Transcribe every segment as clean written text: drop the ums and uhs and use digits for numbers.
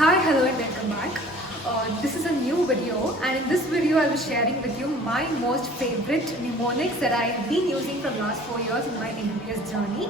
Hi, hello and welcome back. This is a new video, and in this video I'll be sharing with you my most favorite mnemonics that I have been using from last 4 years in my MBBS journey.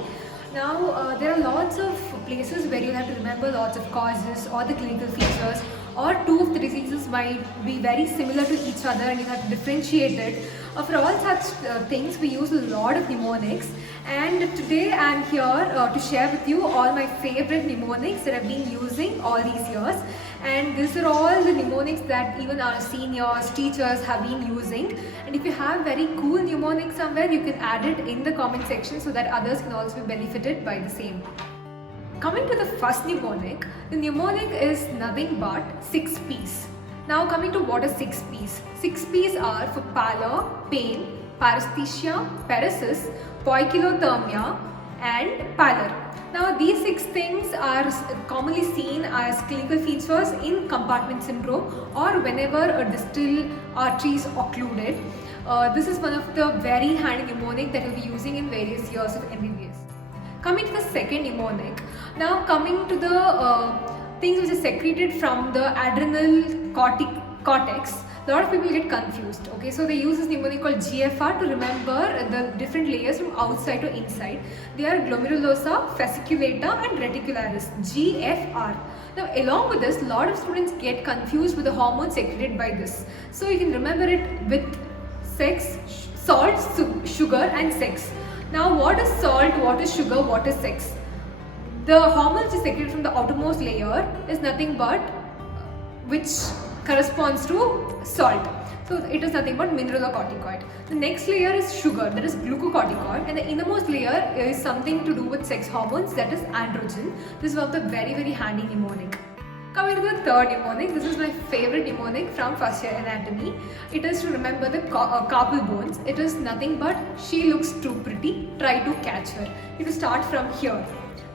Now there are lots of places where you have to remember lots of causes or the clinical features, or two of the diseases might be very similar to each other and you have to differentiate it. For all such things we use a lot of mnemonics, and today I am here to share with you all my favorite mnemonics that I've been using all these years. And these are all the mnemonics that even our seniors, teachers have been using. And if you have very cool mnemonics somewhere, you can add it in the comment section so that others can also be benefited by the same. Coming to the first mnemonic, the mnemonic is nothing but 6 P's. Now coming to what are 6 P's. 6 P's are for pallor, pain, paresthesia, paresis, poikilothermia and pallor. Now these 6 things are commonly seen as clinical features in compartment syndrome or whenever a distal artery is occluded. This is one of the very handy mnemonic that we'll be using in various years of MBBS. Coming to the second mnemonic. Now coming to the things which are secreted from the adrenal cortex, a lot of people get confused. Okay, so they use this mnemonic called GFR to remember the different layers from outside to inside. They are glomerulosa, fasciculata and reticularis, GFR. Now along with this, a lot of students get confused with the hormones secreted by this. So you can remember it with sex, salt, sugar and sex. Now what is salt, what is sugar, what is sex? The hormone which is secreted from the outermost layer is nothing but which corresponds to salt. So it is nothing but mineralocorticoid. The next layer is sugar, that is glucocorticoid, and the innermost layer is something to do with sex hormones, that is androgen. This is one of the very handy mnemonic. Coming to the third mnemonic, this is my favorite mnemonic from first year anatomy. It is to remember the carpal bones. It is nothing but she looks too pretty, try to catch her. You have to start from here.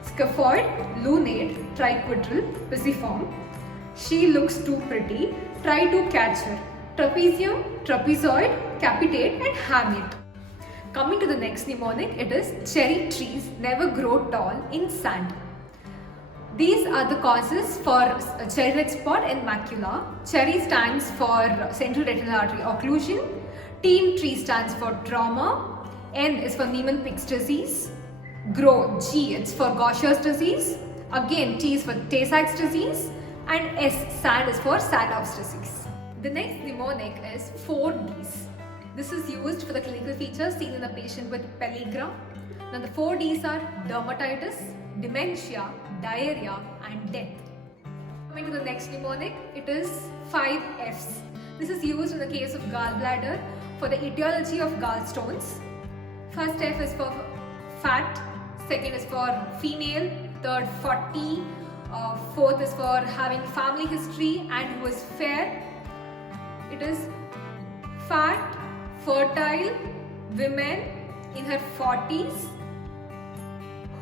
Scaphoid, lunate, triquetral, pisiform. She looks too pretty, try to catch her. Trapezium, trapezoid, capitate and hamate. Coming to the next mnemonic, it is cherry trees never grow tall in sand. These are the causes for cherry red spot and macula. Cherry stands for central retinal artery occlusion. T in tree stands for trauma. N is for Niemann-Pick's disease. Grow, G, it's for Gaucher's disease. Again, T is for Tay-Sachs disease. And S, sand, is for Sandoff's disease. The next mnemonic is 4 Ds. This is used for the clinical features seen in a patient with pellagra. Now the 4 Ds are dermatitis, dementia, diarrhea and death. Coming to the next mnemonic, it is 5 Fs. This is used in the case of gallbladder for the etiology of gallstones. First F is for fat, second is for female, third 40, fourth is for having family history and who is fair. It is fat, fertile, women in her 40s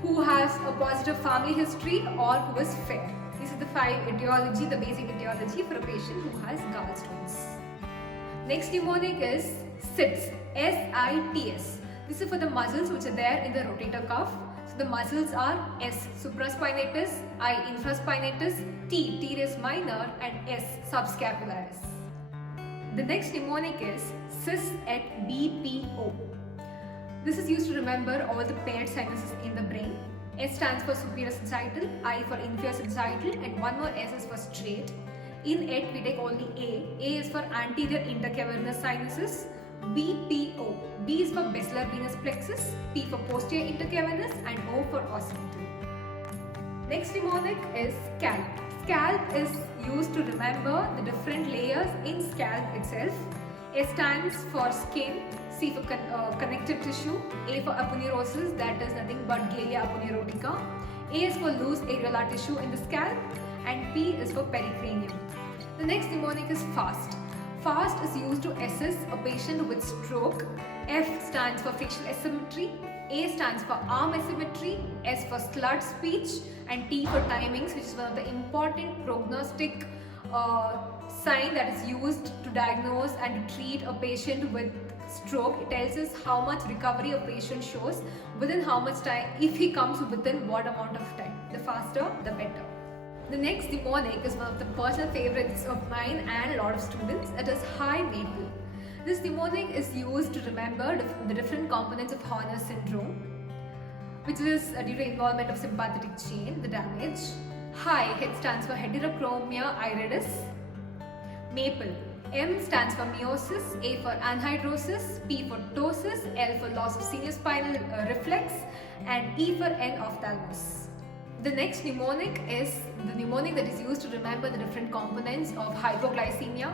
who has a positive family history or who is fair. These are the 5 etiology, the basic etiology for a patient who has gallstones. Next mnemonic is SITS, S-I-T-S. This is for the muscles which are there in the rotator cuff. So the muscles are S, supraspinatus, I, infraspinatus, T, teres minor and S, subscapularis. The next mnemonic is SIS at BPO. This is used to remember all the paired sinuses in the brain. S stands for superior sagittal, I for inferior sagittal and one more S is for straight. In it we take only A. A is for anterior intercavernous sinuses. BPO. B is for basilar venous plexus, P for posterior intercavernous and O for occipital. Next mnemonic is SCALP. SCALP is used to remember the different layers in scalp itself. S stands for skin, C for connective tissue, A for aponeurosis, that is nothing but Galeria aponeurotica. A is for loose areolar tissue in the scalp and P is for pericranium. The next mnemonic is FAST. FAST is used to assess a patient with stroke. F stands for facial asymmetry, A stands for arm asymmetry, S for slurred speech and T for timings, which is one of the important prognostic sign that is used to diagnose and to treat a patient with stroke. It tells us how much recovery a patient shows within how much time, if he comes within what amount of time. The faster, the better. The next mnemonic is one of the personal favorites of mine and a lot of students. It is high maple. This mnemonic is used to remember the different components of Horner syndrome, which is due to involvement of sympathetic chain, the damage. High, H stands for heterochromia iridis. Maple. M stands for meiosis, A for anhydrosis, P for ptosis, L for loss of senior-spinal reflex, and E for N ophthalmos. The next mnemonic is the mnemonic that is used to remember the different components of hypoglycemia,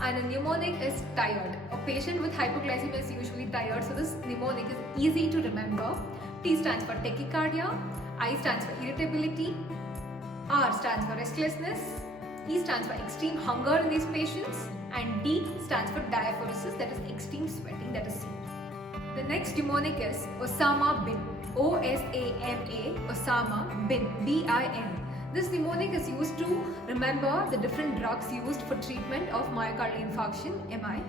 and the mnemonic is tired. A patient with hypoglycemia is usually tired, so this mnemonic is easy to remember. T stands for tachycardia, I stands for irritability, R stands for restlessness, E stands for extreme hunger in these patients, and D stands for diaphoresis, that is extreme sweating, that is C. The next mnemonic is OSAMA bin. OSAMA, OSAMA bin, BIN. This mnemonic is used to remember the different drugs used for treatment of myocardial infarction, MI.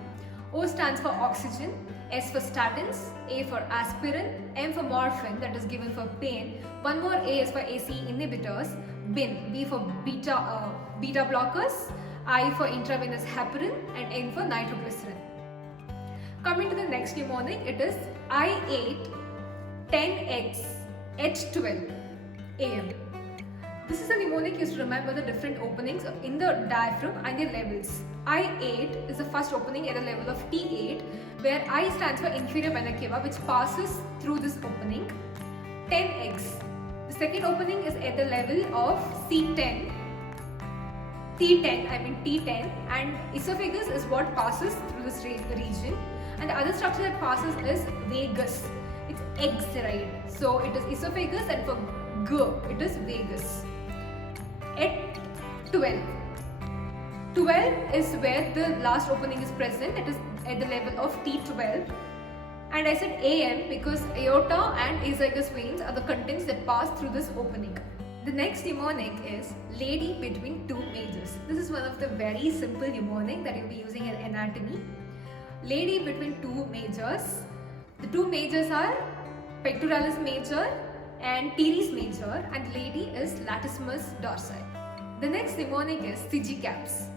O stands for oxygen, S for statins, A for aspirin, M for morphine, that is given for pain. One more A is for ACE inhibitors, bin, B for beta blockers, I for intravenous heparin, and N for nitroglycerin. Coming to the next mnemonic, it is I8 10x H12 AM. This is a mnemonic used to remember the different openings in the diaphragm and their levels. I8 is the first opening at a level of T8, where I stands for inferior vena cava, which passes through this opening. 10x. The second opening is at the level of C10. T10, and esophagus is what passes through this region, and the other structure that passes is vagus. It's eggs, right? So it is esophagus, and for G, it is vagus. At 12. 12 is where the last opening is present. It is at the level of T12. And I said AM because aorta and azygous veins are the contents that pass through this opening. The next mnemonic is lady between two majors. This is one of the very simple mnemonic that you'll be using in anatomy. Lady between two majors. The two majors are pectoralis major and teres major, and the lady is latissimus dorsi. The next mnemonic is SIGE-CAPS.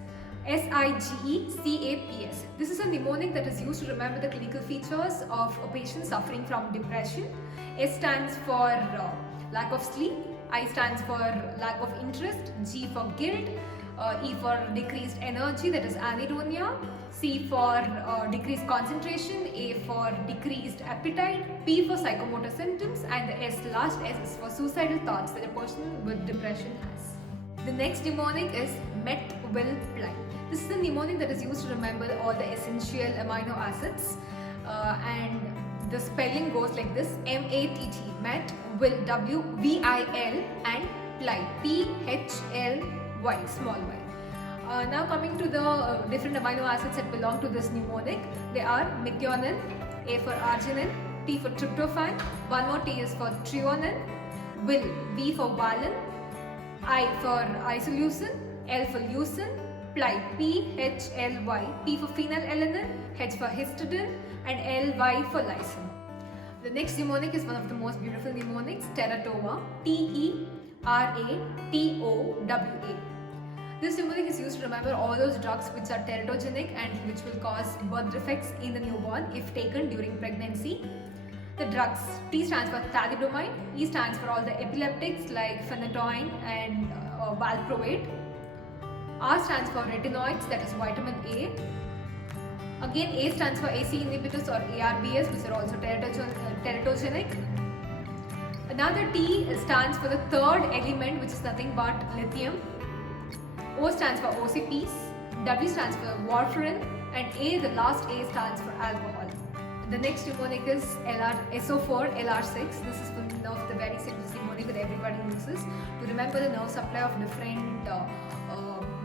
SIGE-CAPS. This is a mnemonic that is used to remember the clinical features of a patient suffering from depression. S stands for lack of sleep, I stands for lack of interest, G for guilt, E for decreased energy, that is anhedonia, C for decreased concentration, A for decreased appetite, P for psychomotor symptoms, and the last S is for suicidal thoughts that a person with depression has. The next mnemonic is MET will ply. This is a mnemonic that is used to remember all the essential amino acids, and the spelling goes like this: MET, MET, will, WVIL, and ply, PHLY, small y. Now coming to the different amino acids that belong to this mnemonic, they are methionine, A for arginine, T for tryptophan, one more T is for threonine, will, V for valine, I for isoleucine, L for leucine, ply, PHLY, P for phenylalanine, H for histidine, and LY for lysine. The next mnemonic is one of the most beautiful mnemonics, TERATOWA, TERATOWA. This mnemonic is used to remember all those drugs which are teratogenic and which will cause birth defects in the newborn if taken during pregnancy. The drugs, T stands for thalidomide, E stands for all the epileptics like phenytoin and valproate. R stands for retinoids, that is vitamin A. Again, A stands for AC inhibitors or ARBs, which are also teratogenic. Another T stands for the third element, which is nothing but lithium. O stands for OCPs, W stands for warfarin, and A, the last A, stands for alcohol. The next mnemonic is SO4 LR6. This is one of the very simplest mnemonic that everybody uses to remember the nerve supply of different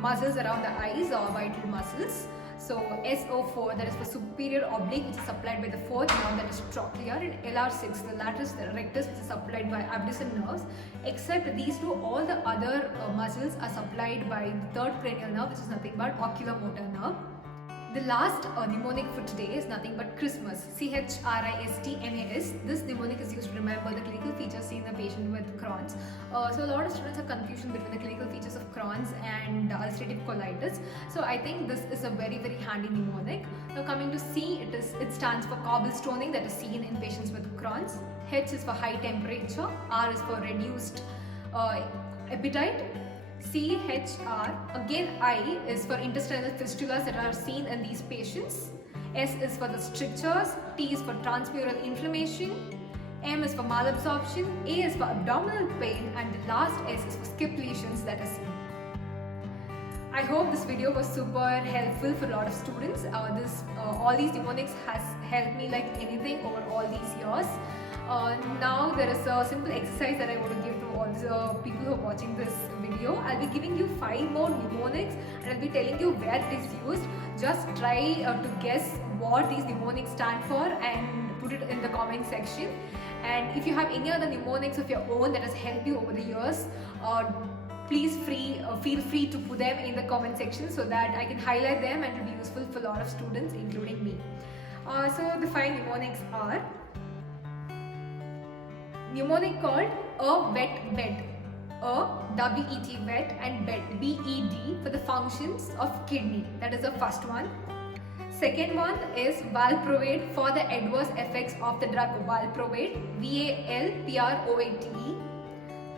muscles around the eyes or vital muscles. So SO4, that is for superior oblique, which is supplied by the fourth nerve, that is trochlear, and LR6, the lateral rectus, which is supplied by abducens nerves. Except these two, all the other muscles are supplied by the third cranial nerve, which is nothing but oculomotor nerve. The last mnemonic for today is nothing but Christmas. CHRISTMAS. This mnemonic is used to remember the clinical features seen in a patient with Crohn's. So a lot of students have confusion between the clinical features of Crohn's and ulcerative colitis. So I think this is a very handy mnemonic. Now coming to C, it stands for cobblestoning, that is seen in patients with Crohn's. H is for high temperature. R is for reduced appetite. CHR, again I is for intestinal fistulas that are seen in these patients. S is for the strictures. T is for transmural inflammation. M is for malabsorption. A is for abdominal pain, and the last S is for skip lesions that are seen. I hope this video was super helpful for a lot of students. All these mnemonics has helped me like anything over all these years. Now there is a simple exercise that I want to give to all the people who are watching this video. I'll be giving you 5 more mnemonics and I'll be telling you where it is used. Just try to guess what these mnemonics stand for and put it in the comment section. And if you have any other mnemonics of your own that has helped you over the years, please feel free to put them in the comment section so that I can highlight them and it will be useful for a lot of students, including me. So the 5 mnemonics are: mnemonic called a wet bed, a W-E-T, wet, and bed, B-E-D, for the functions of kidney. That is the first one. Second one is valproate for the adverse effects of the drug valproate, V-A-L-P-R-O-A-T-E.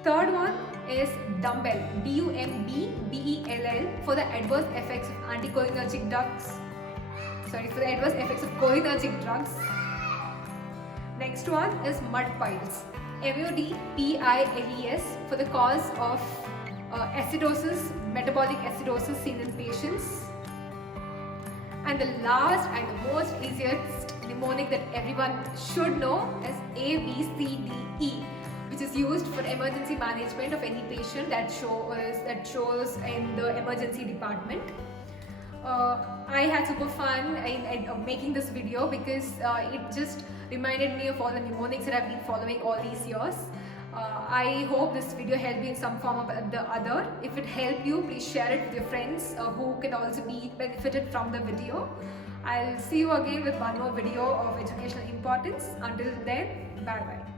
Third one is dumbbell, D-U-M-B-B-E-L-L, for the adverse effects of anticholinergic drugs. For the adverse effects of cholinergic drugs. Next one is mud piles, MUDPILES, for the cause of acidosis, metabolic acidosis seen in patients. And the last and the most easiest mnemonic that everyone should know is ABCDE, which is used for emergency management of any patient that shows in the emergency department. I had super fun in making this video because it just reminded me of all the mnemonics that I've been following all these years. I hope this video helped you in some form or the other. If it helped you, please share it with your friends who can also be benefited from the video. I'll see you again with one more video of educational importance. Until then, bye bye.